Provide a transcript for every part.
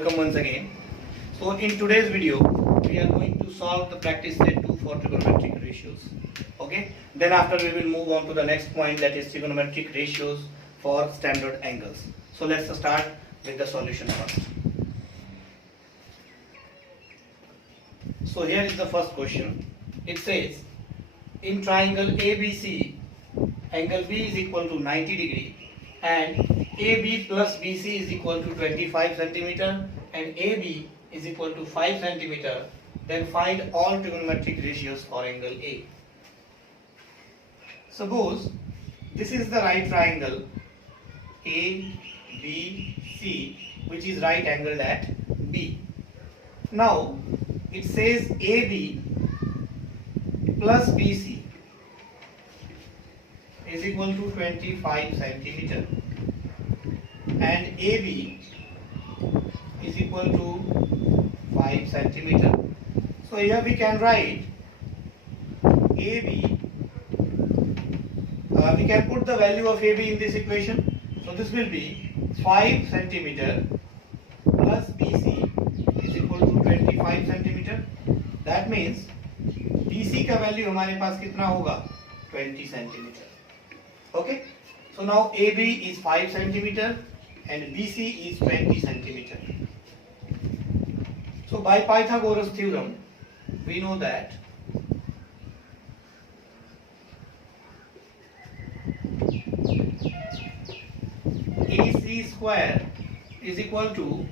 welcome once again. So in today's video, we are going to solve the practice set 2 for trigonometric ratios. Okay. Then after we will move on to the next point, that is trigonometric ratios for standard angles. So let's start with the solution first. So here is the first question. It says in triangle ABC, angle B is equal to 90 degree and AB plus BC is equal to 25 centimeter and AB is equal to 5 centimeter. Then find all trigonometric ratios for angle A. Suppose this is the right triangle ABC, which is right angled at B. Now it says AB plus BC is equal to 25 centimeter and AB is equal to 5 centimeter. So here we can write AB, we can put the value of AB in this equation. So this will be 5 centimeter plus BC is equal to 25 centimeter. That means BC का value हमारे पास कितना होगा 20 centimeter. Okay. So now AB is 5 centimeter and BC is 20 centimeter. So by Pythagoras theorem, we know that AC square is equal to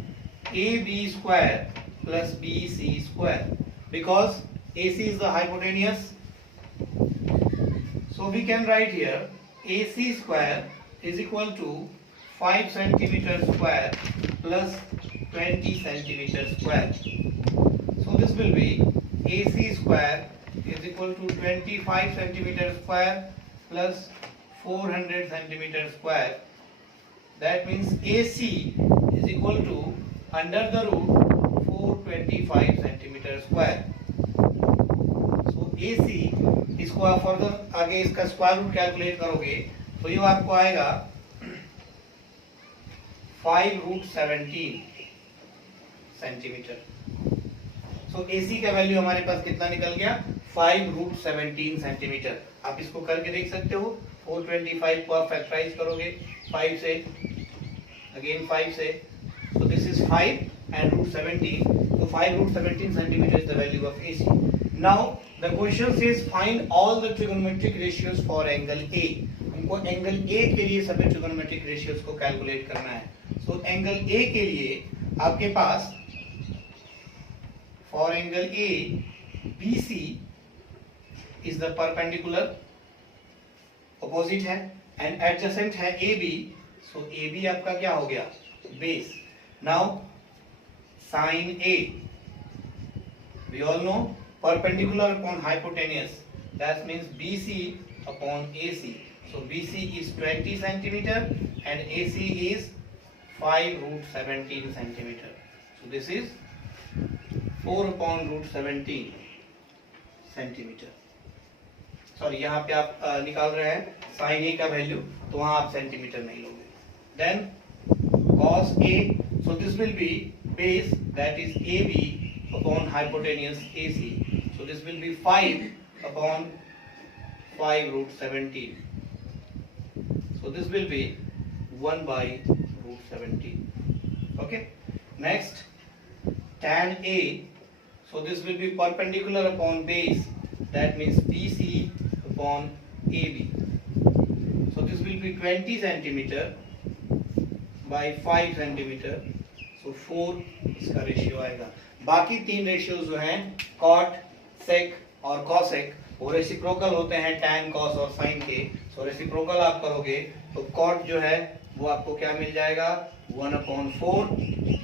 AB square plus BC square, because AC is the hypotenuse. So we can write here AC square is equal to 5 centimeter square plus 20 centimeter square. So this will be AC square is equal to 25 centimeter square plus 400 centimeter square. That means AC is equal to under the root 425 centimeter square. So AC इसको आप further आगे इसका square root calculate करोगे तो ये आपको आएगा 5√17 centimetre. सो AC का वैल्यू हमारे पास कितना निकल गया 5√17 सेंटीमीटर. आप इसको करके देख सकते हो. 425 को आप फैक्टराइज करोगे 5 से, अगेन 5 से, so this is 5 and √17. So 5√17 centimeter is the value of AC. Now the question says find all the trigonometric ratios for angle A. हमको एंगल A के लिए सभी trigonometric ratios को कैलकुलेट करना है. So एंगल A के लिए आपके पास for angle A, BC is the perpendicular, opposite है, and adjacent है AB. So AB आपका क्या हो गया base. Now sin A, we all know perpendicular upon hypotenuse, that means BC upon AC. So BC is 20 centimeter and AC is 5√17 centimeter. So this is 4/√17 centimeter. Sorry यहाँ पे आप निकाल रहे हैं sin A का वैल्यू, तो वहां आप सेंटीमीटर नहीं लोगे. Then cos A, so this will be base, that is AB upon hypotenuse AC. So this will be 5/5√17. So this will be 1/√17. Okay. Next, tan A. So this will be perpendicular upon base. That means BC upon AB. So this will be 20 centimeter by 5 centimeter. So 4 इसका ratio आएगा. बाकी तीन ratios जो हैं cot, sec और cosec, वो reciprocal होते हैं tan, cos और sin के. सो रेसिप्रोकल आप करोगे तो cot जो है वो आपको क्या मिल जाएगा 1/4.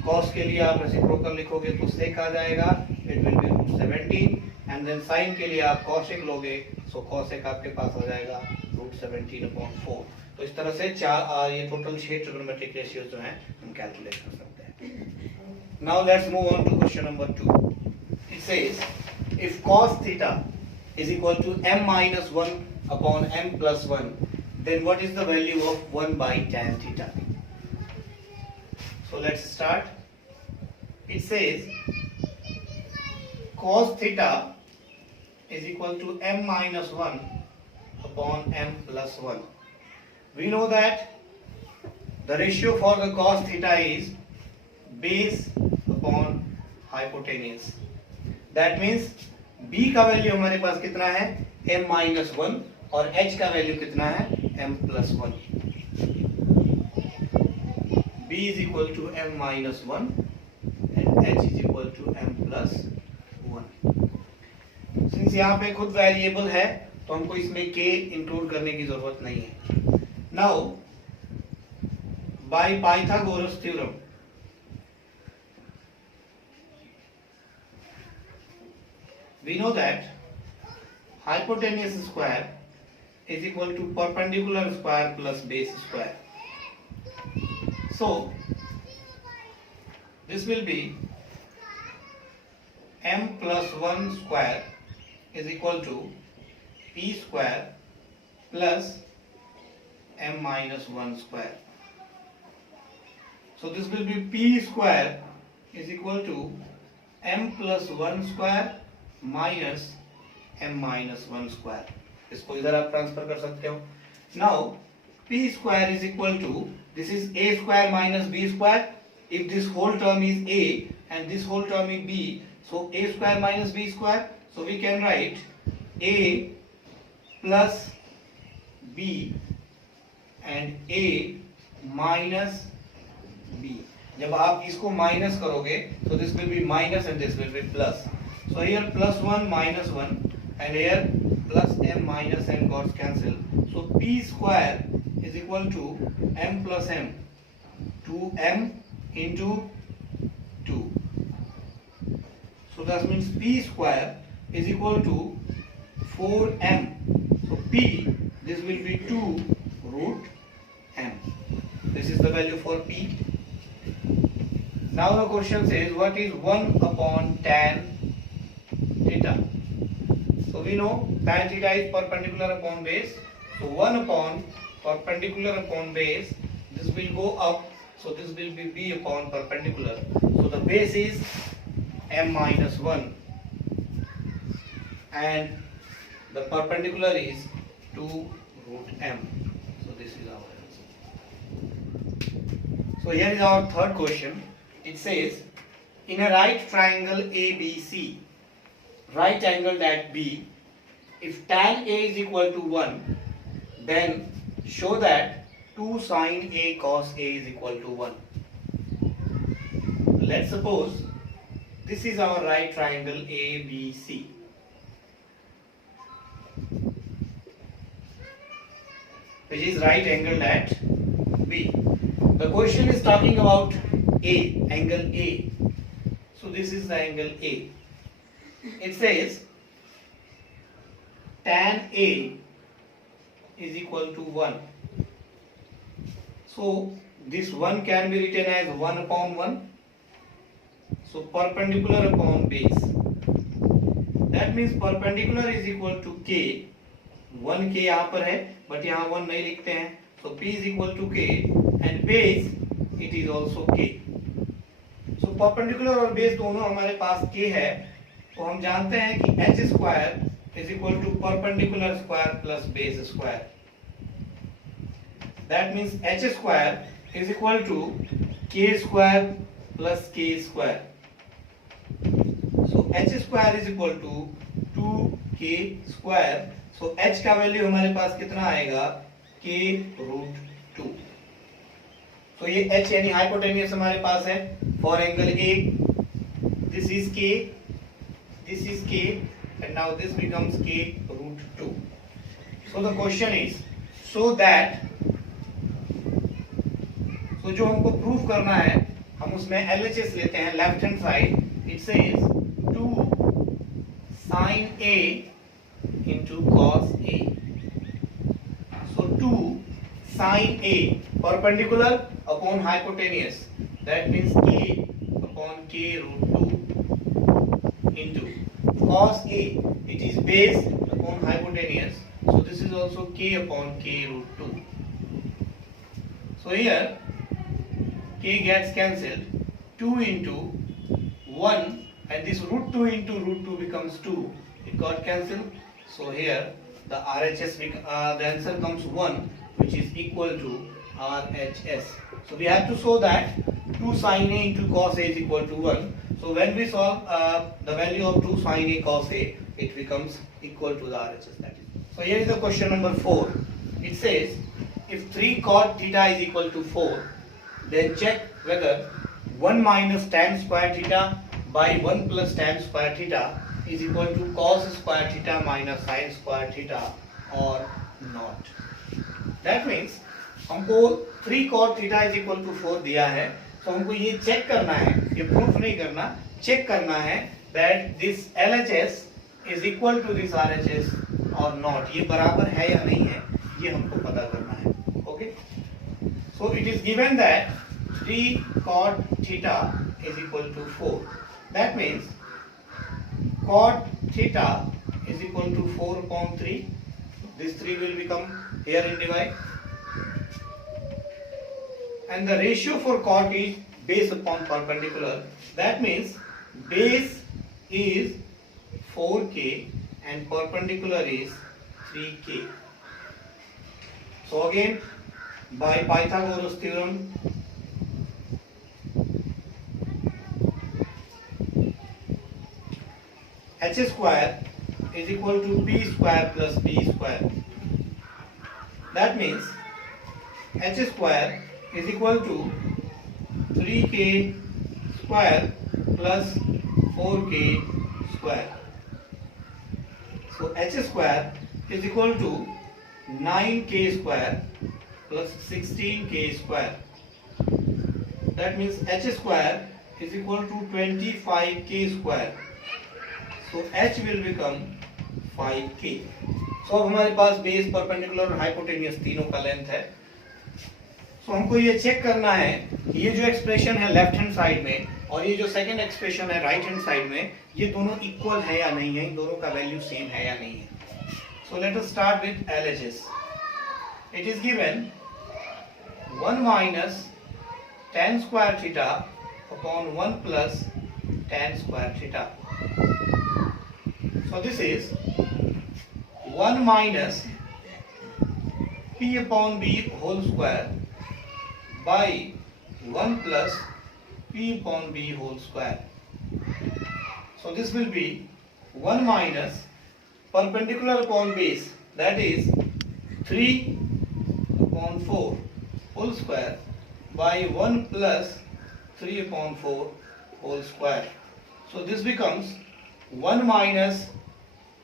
cos के लिए आप रेसिप्रोकल लिखोगे तो sec आ जाएगा, it will be √17. And then sin के लिए आप cosec लोगे, सो cosec आपके पास आ जाएगा √17/4. तो इस तरह से ये टोटल 6 ट्रिगोनोमेट्रिक रेशियोज जो हैं हम कैलकुलेट कर सकते हैं. Now let's move on to question number 2. It says if cos theta is equal to m-1/m+1, then what is the value of 1/tan theta? So let's start. it says cos theta is equal to m minus 1 upon m plus 1. We know that the ratio for the cos theta is base upon hypotenuse. That means b का value हमारे पास कितना है m minus 1 और h का value कितना है m plus 1. b is equal to m minus 1 and h is equal to m plus 1. Since यहाँ पे खुद वेरिएबल है तो हमको इसमें k इंक्लूड करने की जरूरत नहीं है. Now by Pythagoras theorem we know that hypotenuse square is equal to perpendicular square plus base square. So this will be m plus 1 square is equal to p square plus m minus 1 square. So this will be p square is equal to m plus 1 square minus m minus 1 square. इसको इधर आप transfer कर सकते हो. Now p square is equal to, this is a square minus b square. If this whole term is a and this whole term is b, so a square minus b square. So we can write a plus b and a minus b. जब आप इसको minus करोगे so this will be minus and this will be plus. So here plus 1 minus 1 and here plus m minus m got cancelled. So p square is equal to m plus m, 2m into 2. So that means p square is equal to 4m. So p, this will be 2 root m. This is the value for p. Now the question says what is 1 upon tan theta. So we know tan theta is perpendicular upon base. So 1 upon perpendicular upon base, this will go up. So this will be b upon perpendicular. So the base is m minus 1 and the perpendicular is 2 root m. So this is our answer. So here is our third question. It says in a right triangle ABC, right angled at B, if tan A is equal to 1, then show that 2 sin A cos A is equal to 1. Let's suppose this is our right triangle ABC. Which is right angled at B. The question is talking about A, angle A. So this is the angle A. It says tan A is equal to 1. So this 1 can be written as 1 upon 1. So perpendicular upon base. That means perpendicular is equal to K. 1K यहाँ पर है, but यहाँ 1 नहीं लिखते हैं. So P is equal to K and base it is also K. So perpendicular और base दोनों हमारे पास K है, तो हम जानते हैं कि h square is equal to perpendicular square plus base square. That means h square is equal to K square plus K square. So h square is equal to 2K square. So h का value हमारे पास कितना आएगा K root 2. So ये h यानी hypotenuse हमारे पास है for angle A. This is K, this is K, and now this becomes K root 2. So the question is, so that, so जो हमको प्रूफ करना है हम उसमें LHS लेते हैं left hand side. It says 2 sin A into cos A. So 2 sin A perpendicular upon hypotenuse, that means K upon K root 2 into cos A, it is base upon hypotenuse, so this is also K upon K root 2. So here K gets cancelled, 2 into 1 and this root 2 into root 2 becomes 2. It got cancelled. So here the RHS, the answer comes 1, which is equal to RHS. So we have to show that 2 sin A into cos A is equal to 1. So when we solve the value of 2 sin A cos A, it becomes equal to the RHS. That is. So here is the question number 4. It says if 3 cot theta is equal to 4, then check whether 1 minus tan square theta by 1 plus tan square theta is equal to cos square theta minus sin square theta or not. That means हमको 3 cot theta is equal to 4 दिया है, तो हमको ये check करना है, ये proof नहीं करना, चेक करना है that this LHS is equal to this RHS or not. ये बराबर है या नहीं है, ये हमको पता करना है. Okay? So it is given that 3 cot theta is equal to 4. That means cot theta is equal to 4 upon 3. This 3 will become here in divide. And the ratio for cot is base upon perpendicular. That means base is 4k and perpendicular is 3k. So again, by Pythagoras theorem, h square is equal to p square plus b square. That means h square is equal to 3k square plus 4k square. So h square is equal to 9k square plus 16k square. That means h square is equal to 25k square. So h will become 5k. So अब हमारे पास base, perpendicular और hypotenuse तीनों का length है. So हमको ये check करना है कि ये जो एक्सप्रेशन है लेफ्ट हैंड साइड में और ये जो सेकंड एक्सप्रेशन है राइट हैंड साइड में, ये दोनों इक्वल है या नहीं है, इन दोनों का वैल्यू सेम है या नहीं है. So let us start with LHS. It is given 1 minus tan square theta upon 1 plus tan square theta. So this is 1 minus p upon b whole square by 1 plus p upon b whole square. So this will be 1 minus perpendicular upon base, that is 3 upon 4 whole square by 1 plus 3 upon 4 whole square. So this becomes 1 minus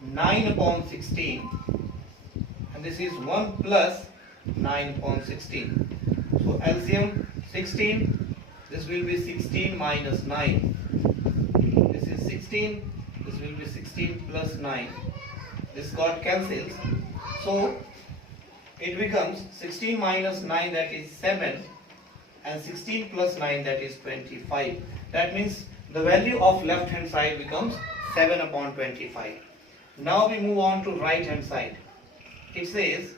9 upon 16 and this is 1 plus 9 upon 16. So LCM 16, this will be 16 minus 9. This is 16, this will be 16 plus 9. This got cancelled. So it becomes 16 minus 9, that is 7, and 16 plus 9, that is 25. That means the value of left hand side becomes 7 upon 25. Now we move on to right hand side. It says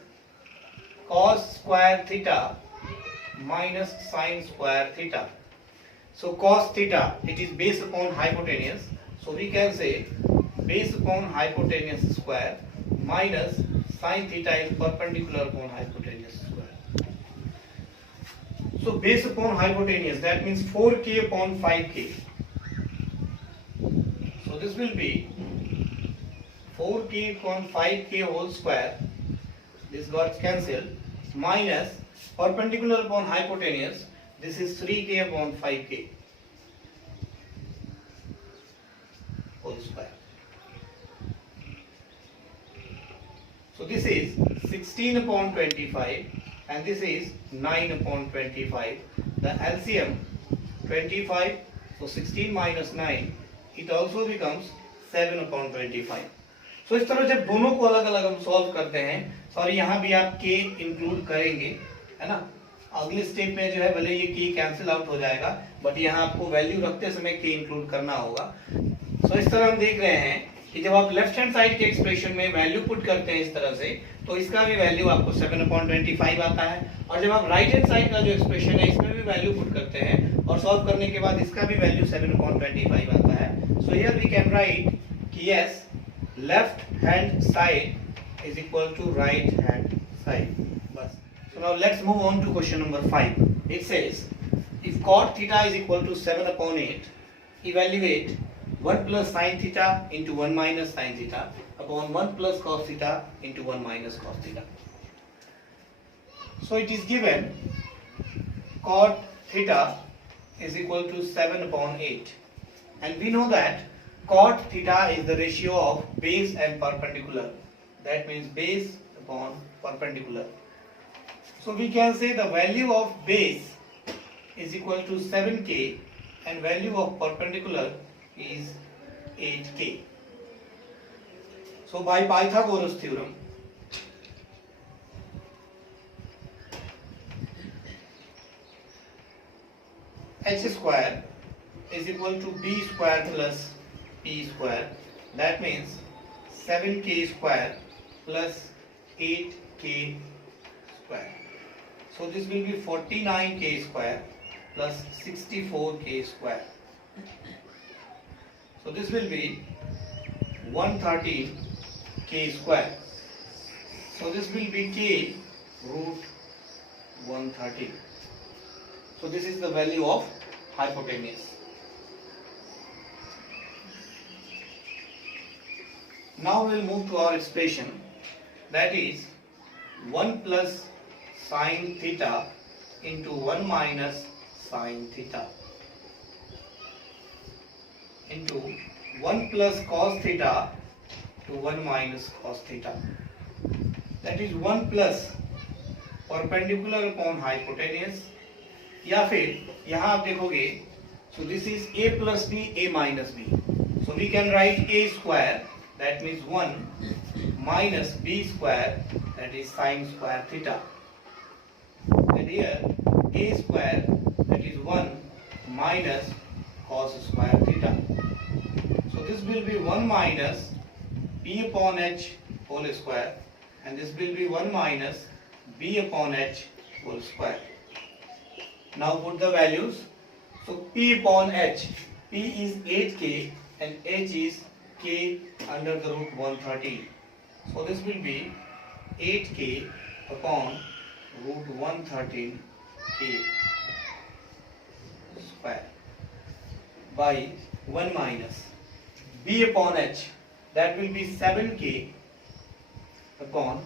cos square theta minus sin square theta. So cos theta, it is based upon hypotenuse. So we can say base upon hypotenuse square minus sin theta is perpendicular upon hypotenuse square. So base upon hypotenuse, that means 4k upon 5k. So this will be 4k upon 5k whole square, this got cancelled, minus perpendicular upon hypotenuse, this is 3k upon 5k whole square. So this is 16 upon 25 and this is 9 upon 25. The LCM 25, so 16 minus 9, it also becomes 7 upon 25. So इस तरह जब दोनों को अलग अलग हम solve करते हैं, सॉरी यहाँ भी आप k इंक्लूड करेंगे, है ना. अगले स्टेप में जो है भले ये k कैंसिल आउट हो जाएगा, बट यहाँ आपको वैल्यू रखते समय k इंक्लूड करना होगा. सो इस तरह हम देख रहे हैं कि जब आप लेफ्ट हैंड साइड के एक्सप्रेशन में वैल्यू पुट करते हैं इस तरह से, तो इसका भी वैल्यू आपको 7/25 आता है। और जब आप राइट हैंड साइड का जो एक्सप्रेशन है इसमें भी वैल्यू पुट करते हैं और सॉल्व करने के बाद इसका भी वैल्यू 7/25 आता है। So here we can write कि yes, left hand side is equal to right hand side. बस। So now let's move on to question number 5। It says if cot theta is equal to 7/8, evaluate 1 plus sin theta into 1 minus sin theta upon 1 plus cos theta into 1 minus cos theta. So it is given cot theta is equal to 7/8, and we know that cot theta is the ratio of base and perpendicular. That means base upon perpendicular. So we can say the value of base is equal to 7k and value of perpendicular is 8k. So by Pythagoras theorem, h square is equal to b square plus p square. That means 7k square plus 8k square. So this will be 49k square plus 64k square. So this will be 113k square. So this will be k root 113. So this is the value of hypotenuse. Now we will move to our expression, that is 1 plus sin theta into 1 minus sin theta into 1 plus cos theta to 1 minus cos theta. That is 1 plus perpendicular upon hypotenuse, या फिर यहाँ आप देखोगे, so this is a plus b, a minus b. So we can write a square, that means 1 minus b square, that is sin square theta. And here a square, that is 1 minus cos square theta. So this will be 1 minus b upon h whole square, and this will be 1 minus b upon h whole square. Now put the values. So p upon h, p is 8k and h is k under the root 113. So this will be 8k upon root 113k square by 1 minus b upon h, that will be 7k upon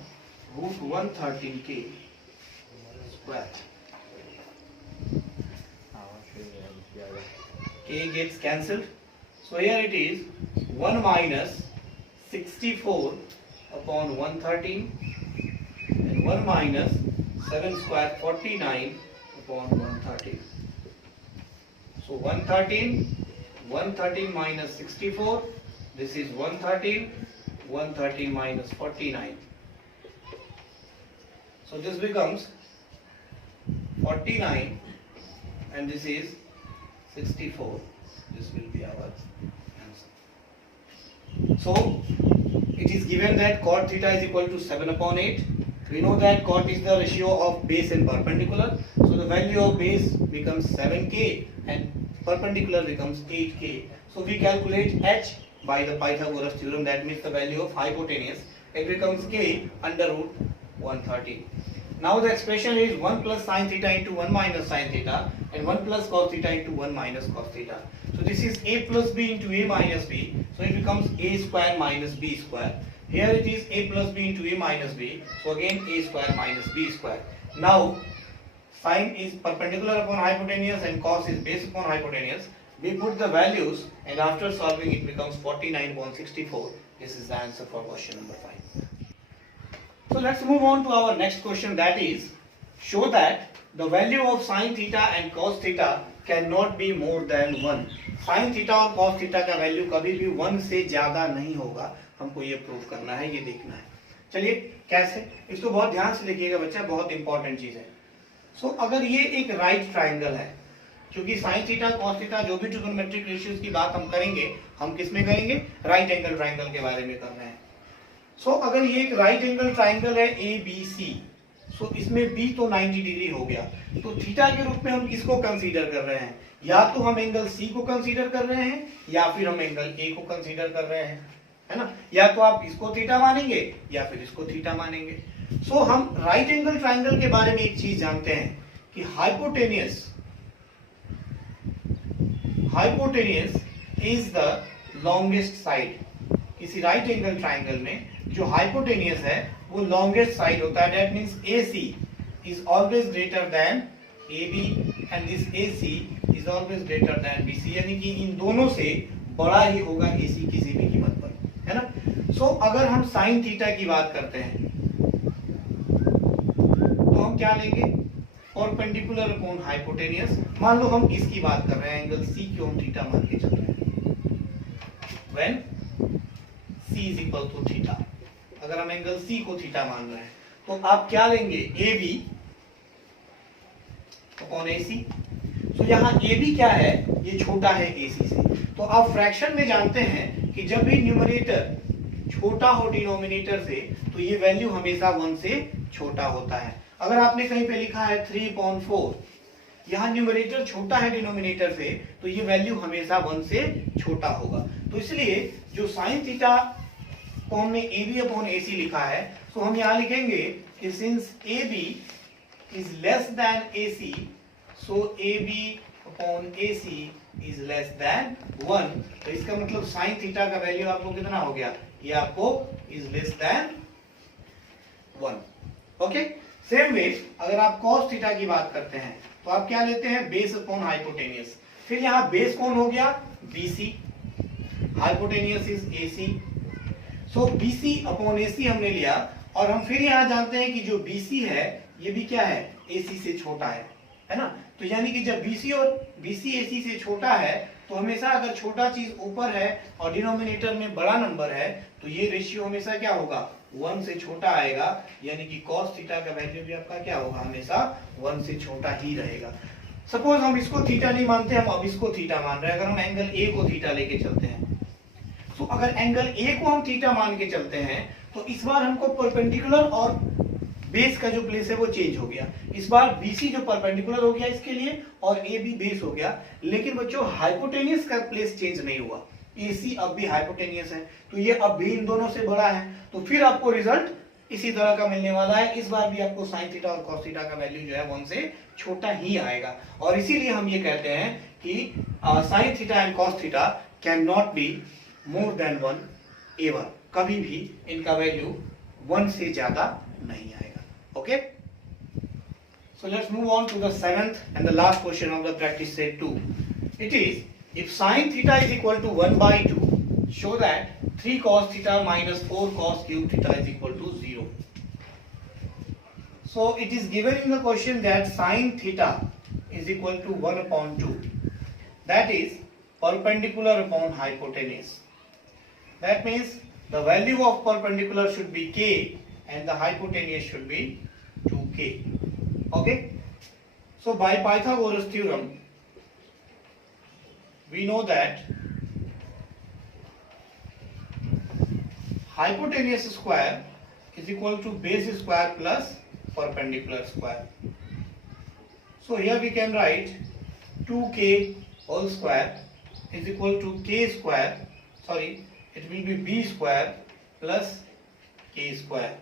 root 113k square. K gets cancelled. So here it is 1 minus 64 upon 113 and 1 minus 7 square 49 upon 113. So 113 minus 64, this is 113 minus 49. So this becomes 49 and this is 64. This will be our answer. So it is given that cot theta is equal to 7/8. We know that cot is the ratio of base and perpendicular. So the value of base becomes 7k and perpendicular becomes 8k. So we calculate h by the Pythagoras theorem. That means the value of hypotenuse. It becomes k under root 113. Now the expression is 1 plus sin theta into 1 minus sin theta and 1 plus cos theta into 1 minus cos theta. So this is a plus b into a minus b. So it becomes a square minus b square. Here it is a plus b into a minus b. So again a square minus b square. Now sin is perpendicular upon hypotenuse and cos is base upon hypotenuse. We put the values and after solving it becomes 49/64. This is the answer for question number 5. So let's move on to our next question, that is show that the value of sin theta and cos theta cannot be more than 1. sin theta और cos theta का value कभी भी 1 से ज्यादा नहीं होगा. हमको ये प्रूव करना है, ये देखना है. चलिए कैसे, इसको बहुत ध्यान से देखिएगा बच्चा, बहुत इंपॉर्टेंट चीज है. सो अगर ये एक राइट ट्राइंगल है, क्योंकि sin थीटा cos थीटा जो भी ट्रिगोनोमेट्रिक रेशियोज की बात हम करेंगे, हम किस में करेंगे, राइट एंगल ट्राइंगल के बारे में कर रहे हैं. सो अगर ये एक राइट एंगल ट्राइंगल है ए बी सी, सो इसमें बी तो 90 डिग्री हो गया, तो थीटा के रूप में हम किसको कंसीडर कर रहे हैं? या तो हम एंगल सी को कंसीडर कर रहे हैं या फिर हम एंगल ए को कंसीडर कर रहे हैं, है ना? या तो आप इसको थीटा मानेंगे या फिर इसको थीटा मानेंगे। सो हम राइट एंगल ट्राइंगल के बारे में एक चीज जानते हैं कि hypotenuse is the longest side. किसी राइट एंगल ट्राइंगल में जो हाइपोटेनियस है वो लॉन्गेस्ट साइड होता है। That means AC is always greater than AB and this AC is always greater than BC, यानी कि इन दोनों से बड़ा ही होगा AC किसी भी कीमत पर, है ना? सो अगर हम साइन थीटा की बात करते हैं तो हम क्या लेंगे? Perpendicular upon hypotenuse. मान लो हम इसकी बात कर रहे हैं, एंगल C को हम थीटा मान के चल रहे हैं, when C is equal to theta. अगर हम एंगल C को थीटा मान रहे हैं तो आप क्या लेंगे? AB upon AC। तो यहाँ AB क्या है? ये छोटा है AC से। तो आप फ्रैक्शन में जानते हैं कि जब भी न्यूमरेटर छोटा हो डिनोमिनेटर से तो ये वैल्यू हमेशा 1 से छोटा होता है। अगर आपने कहीं पे लिखा है 3/4, यहाँ न्यूमरेटर छोटा है डिनोमिनेटर से तो ये वैल्यू हमेशा 1 से छोटा होगा। तो इसलिए जो साइन थीटा को हमने AB अपॉन AC लिखा है, तो हम यहाँ लिखेंगे कि since AB is less than AC, so AB upon AC is less than 1। तो इसका मतलब साइन थीटा का वैल्यू आपको कितना हो गया? ये आपको is less than 1। Okay, same way अगर आप cos थीटा की बात करते हैं तो आप क्या लेते हैं? Base upon hypotenuse. फिर यहाँ बेस कौन हो गया? BC, hypotenuse is AC। So BC upon AC हमने लिया, और हम फिर यहाँ जानते हैं कि जो BC है ये भी क्या है? AC से छोटा है ना? तो यानी कि जब BC AC से छोटा है तो हमेशा अगर छोटा चीज ऊपर है और डिनोमिनेटर में बड़ा नंबर है तो ये रेशियो हमेशा क्या होगा? 1 से छोटा आएगा, यानी कि cos थीटा का वैल्यू भी आपका क्या होगा? हमेशा 1 से छोटा ही रहेगा। सपोज हम इसको थीटा नहीं मानते, हम अब इसको थीटा मान रहे हैं। अगर हम एंगल A को थीटा लेके चलते हैं, तो अगर एंगल A को हम थीटा मान के चलते हैं तो इस बार हमको परपेंडिकुलर और बेस का जो प्लेस है वो चेंज हो गया। इस बार BC जो परपेंडिकुलर हो गया इसके लिए और AB बेस हो गया, लेकिन बच्चों हाइपोटेनियस का प्लेस चेंज नहीं हुआ। AC अब भी हाइपोटेनियस है तो ये अब भी इन दोनों से बड़ा है, तो फिर आपको रिजल्ट इसी तरह का मिलने वाला है। इस बार भी आपको साइन थीटा और कॉस थीटा का वैल्यू जो है 1 से छोटा ही आएगा, और इसीलिए हम ये कहते हैं कि sine theta and cos theta can not be more than 1 ever. कभी भी इनका वैल्यू 1 से ज्यादा नहीं आएगा। Okay, so let's move on to the 7th and the last question of the practice set 2. It is, if sin theta is equal to 1/2, show that 3 cos theta minus 4 cos cube theta is equal to 0. So it is given in the question that sin theta is equal to 1/2, that is perpendicular upon hypotenuse. That means the value of perpendicular should be k and the hypotenuse should be 2k. Okay, so by Pythagoras theorem we know that hypotenuse square is equal to base square plus perpendicular square. So here we can write 2k whole square is equal to k square, sorry, it will be b square plus k square.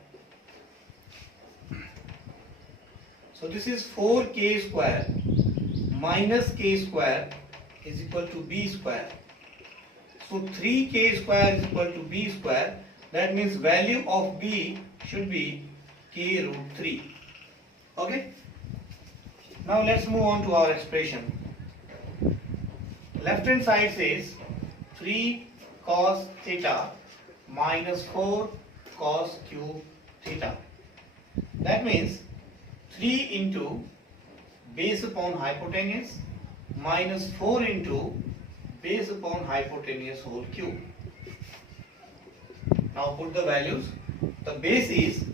So this is 4k square minus k square is equal to b square. So 3k square is equal to b square. That means value of b should be k root 3. Okay. Now let's move on to our expression. Left hand side says 3 cos theta minus 4 cos cube theta. That means 3 into base upon hypotenuse minus 4 into base upon hypotenuse whole cube. Now put the values. The base is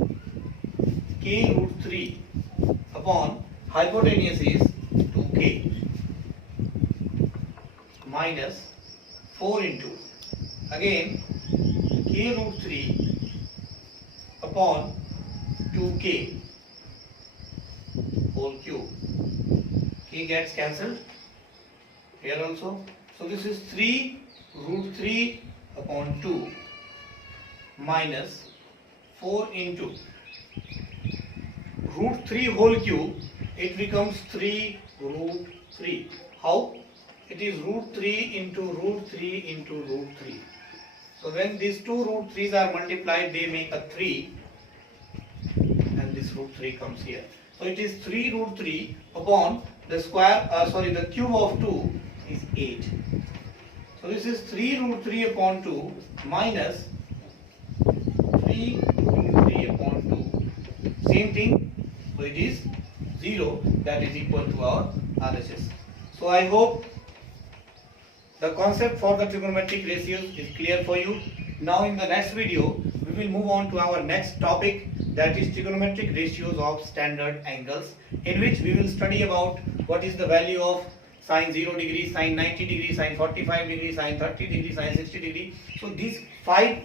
k root 3 upon hypotenuse is 2k minus 4 into again k root 3 upon 2k whole cube. K gets cancelled here also. So this is 3 root 3 upon 2 minus 4 into root 3 whole cube. It becomes 3 root 3. How? It is root 3 into root 3 into root 3. So when these two root 3's are multiplied, they make a 3, and this root 3 comes here. So it is 3 root 3 upon the square, the cube of 2 is 8. So this is 3 root 3 upon 2 minus 3 root 3 upon 2. Same thing. So it is 0, that is equal to our RHS. So I hope the concept for the trigonometric ratios is clear for you. Now in the next video, we will move on to our next topic, that is trigonometric ratios of standard angles, in which we will study about what is the value of sine 0 degree, sine 90 degree, sine 45 degree, sine 30 degree, sine 60 degree. So these 5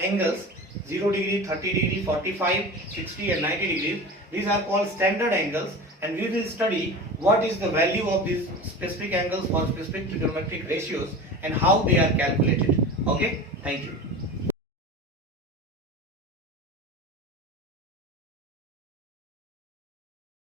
angles, 0 degree, 30 degree, 45, 60 and 90 degrees, these are called standard angles, and we will study what is the value of these specific angles for specific trigonometric ratios and how they are calculated. Okay, thank you.